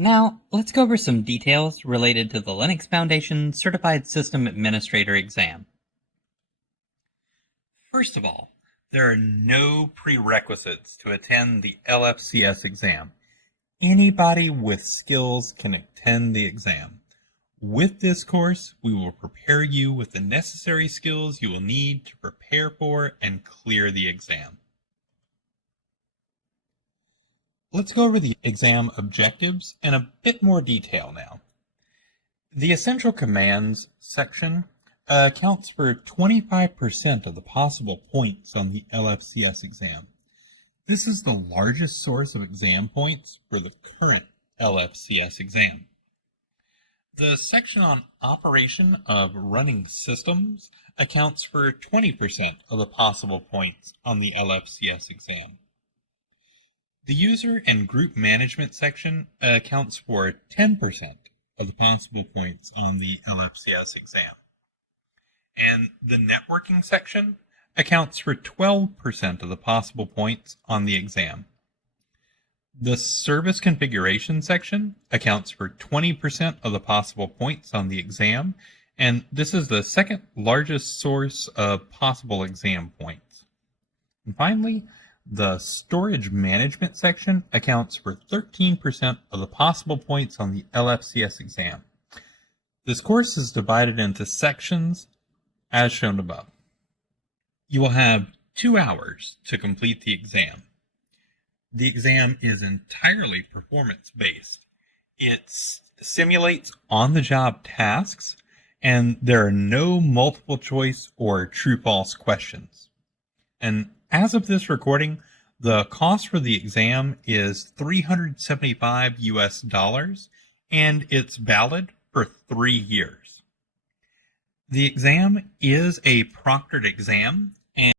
Now, let's go over some details related to the Linux Foundation Certified System Administrator exam. First of all, there are no prerequisites to attend the LFCS exam. Anybody with skills can attend the exam. With this course, we will prepare you with the necessary skills you will need to prepare for and clear the exam. Let's go over the exam objectives in a bit more detail now. The Essential Commands section accounts for 25% of the possible points on the LFCS exam. This is the largest source of exam points for the current LFCS exam. The section on operation of running systems accounts for 20% of the possible points on the LFCS exam. The user and group management section accounts for 10% of the possible points on the LFCS exam. And the networking section accounts for 12% of the possible points on the exam. The service configuration section accounts for 20% of the possible points on the exam, and this is the second largest source of possible exam points. And finally, the storage management section accounts for 13% of the possible points on the LFCS exam. This course is divided into sections as shown above. You will have 2 hours to complete the exam. The exam is entirely performance-based. It simulates on-the-job tasks, and there are no multiple choice or true-false questions. And as of this recording, the cost for the exam is $375 and it's valid for 3 years. The exam is a proctored exam,